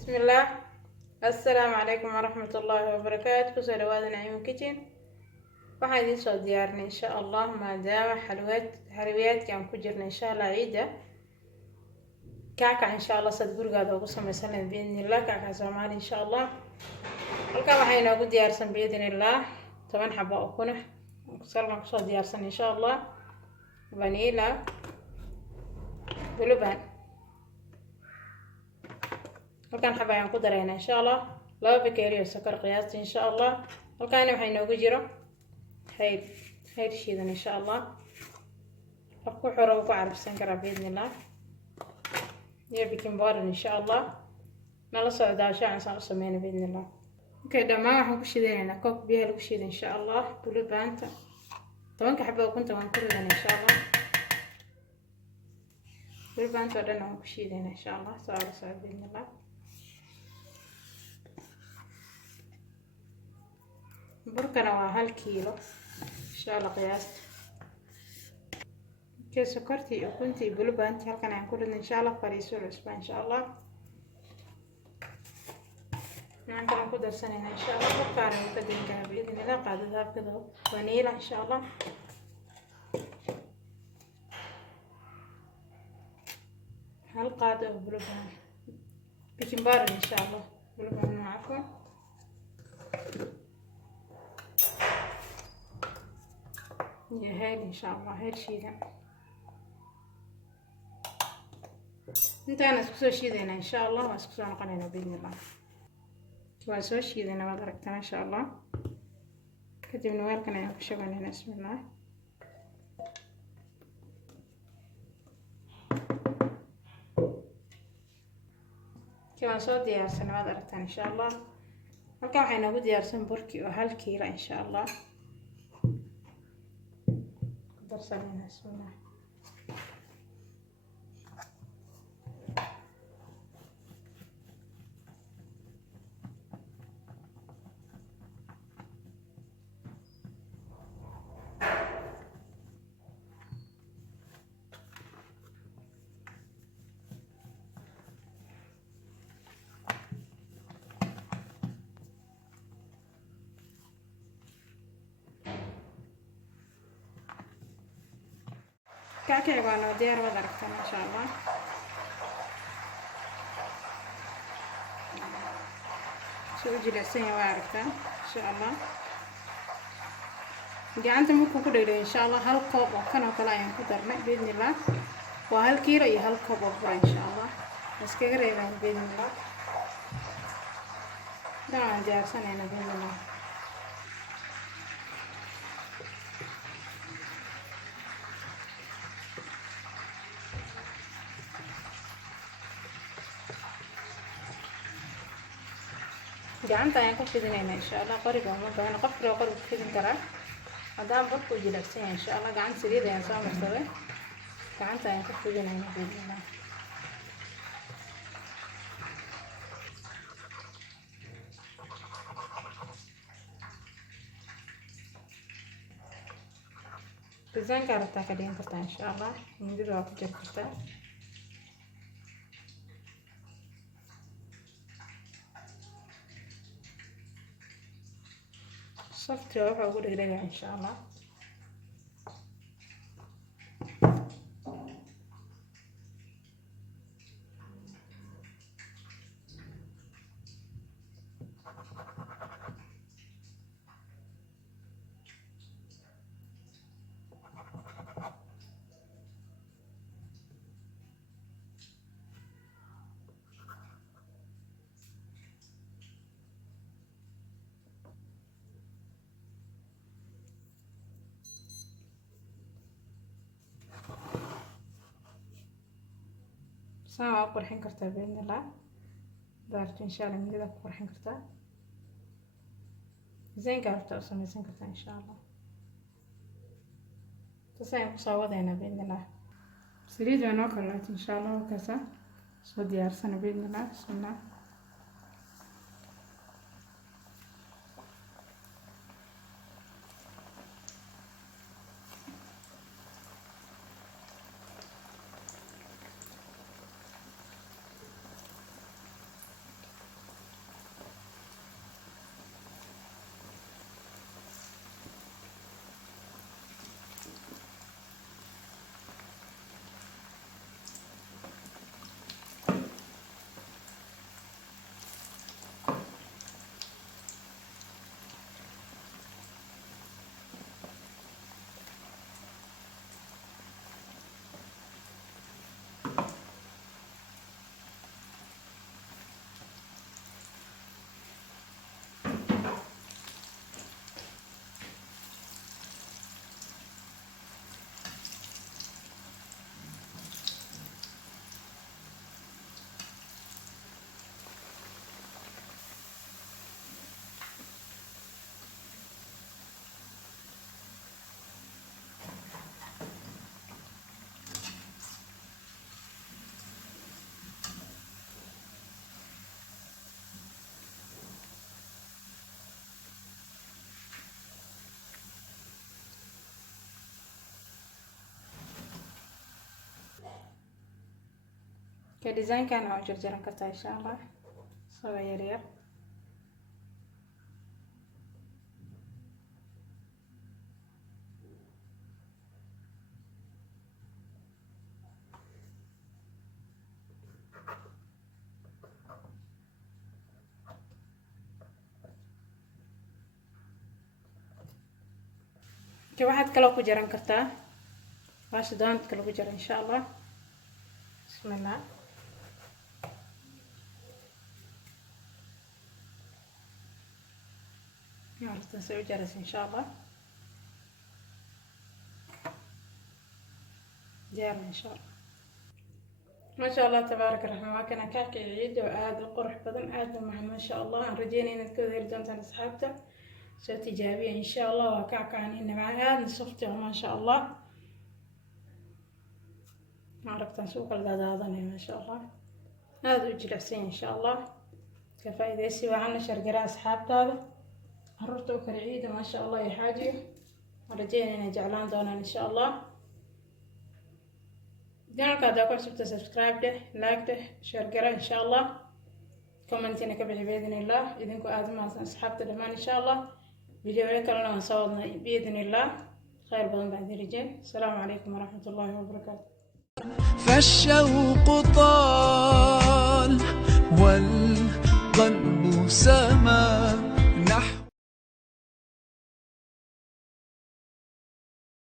بسم الله. السلام عليكم ورحمة الله وبركاته. kusoo dhawaada Naciimo Kitchen. waxaan idin soo diyaarinay insha Allah maadaama xalwayaadka aan ku jirno insha Allah ciida kaka insha Allah sad gurigaada ugu sameeysan biidnillah kaka Soomaali insha Allah. halka waxay inoogu diyaarsan biidnillah 10 xabo oo kuna salman kusoo diyaarsan insha Allah vanilla buluban halkan xaba ayaan ku dareynaa insha Allah 2 bakeeri oo sokor qiyaasta insha Allah. halkan waxa inoogu jiro hayr shiidan insha Allah qofku xoro ku carabsan kara biidnillah iyo baking powder insha Allah nala socdaa shaan saan u sameeyna biidnillah. okay dhamaan waxaan ku shiidaynaa koob biyo lagu shiido insha Allah bulubanta 10 xabo oo kunta waan ku ridan insha Allah bulubanta dhan waan ku shiidaynaa insha Allah soo biidnillah. burkana waa 1 kiilo insha Allah qiyaasta sokortii iyo kuntii bulubanti halkan aan ku ridno insha Allah fariiso cusba insha Allah naan ku darsanayna insha Allah burkana uu ka dinkaa biidnillah qaadada habkada vanilla insha Allah hal qaado oo buluban baking powder insha Allah buluban معكم يا هادي إن شاء الله هاد شيدا انت أنا سكسو شيدنا إن شاء الله واسكسو نقلنا بإذن الله واسو شيدنا ما دركتنا إن شاء الله كتب نوال كنا ينكشفنا هنا بسم الله كما سو ديارسنا ما دركتنا إن شاء الله halkan waxay nagu diyaarsan burki oo 1 kiilo insha Allah darsanayna bismillah. كاكي وانا ديار ودركتنا ان شاء الله شو جلسين واركتنا ان شاء الله gacanta markuu ku dheeray insha Allah hal koob oo kana kala ayaan ku darnay biidnillah waa 1 kiilo iyo hal koob oo bur insha Allah iskaga reebaan biidnillah daan diyaarsanayna biidnillah. gacanta ayaan ku fidinaynaa insha Allah qoriga ma baahna qof kale qoriga ku fidin karaa hadaan burku jilicsan yahay insha Allah gacan saliid ayaan soo marsaday gacanta ayaan ku fidinaynaa biidnillah. design kartaa ka dhigan kartaa insha Allah mindida waa ku jiri kartaa صفت وحا ugu dhigdhigaa insha Allah ساعة قرحين كرتا بإذن الله دارت إن شاء الله من ذلك قرحين كرتا زين كرتا أصلا زين كرتا إن شاء الله تسايم صوّدينا بإذن الله سريد ونوكلات إن شاء الله وكذا سو ديار سنة بإذن الله بسم الله. design kan waa jarjaran kartaa insha Allah soo yaryar waxaad kaloo ku jaran kartaa baasha doonadka lagu jaro insha Allah bismillah يلا نسوي جرس إن شاء الله ديار إن شاء الله ما شاء الله تبارك الرحمن وكان كعك عيد وعاد القرح بدن عاد معنا ما شاء الله رجينا نتكوذ هيردون تان أصحابته سوت إيجابية إن شاء الله وكعك عن إن معاه نصفتي ما شاء الله ما عرفت نسوق هذا ما شاء الله هذا وجه حسين إن شاء الله كفايدة سوى عنا شرقراء أصحابته هذا هررتو كالعيد ما شاء الله يا حاجي ورجينا إن جعلان دونا إن شاء الله دينك هذا كل سبت سبسكرايب ده لايك ده شير قرا إن شاء الله كومنتينا كبير بإذن الله إذنكم آدم مع أصحابته دمان إن شاء الله فيديو لنا ونصورنا بإذن الله خير بدن بعد الرجال السلام عليكم ورحمة الله وبركاته فالشوق طال والقلب سما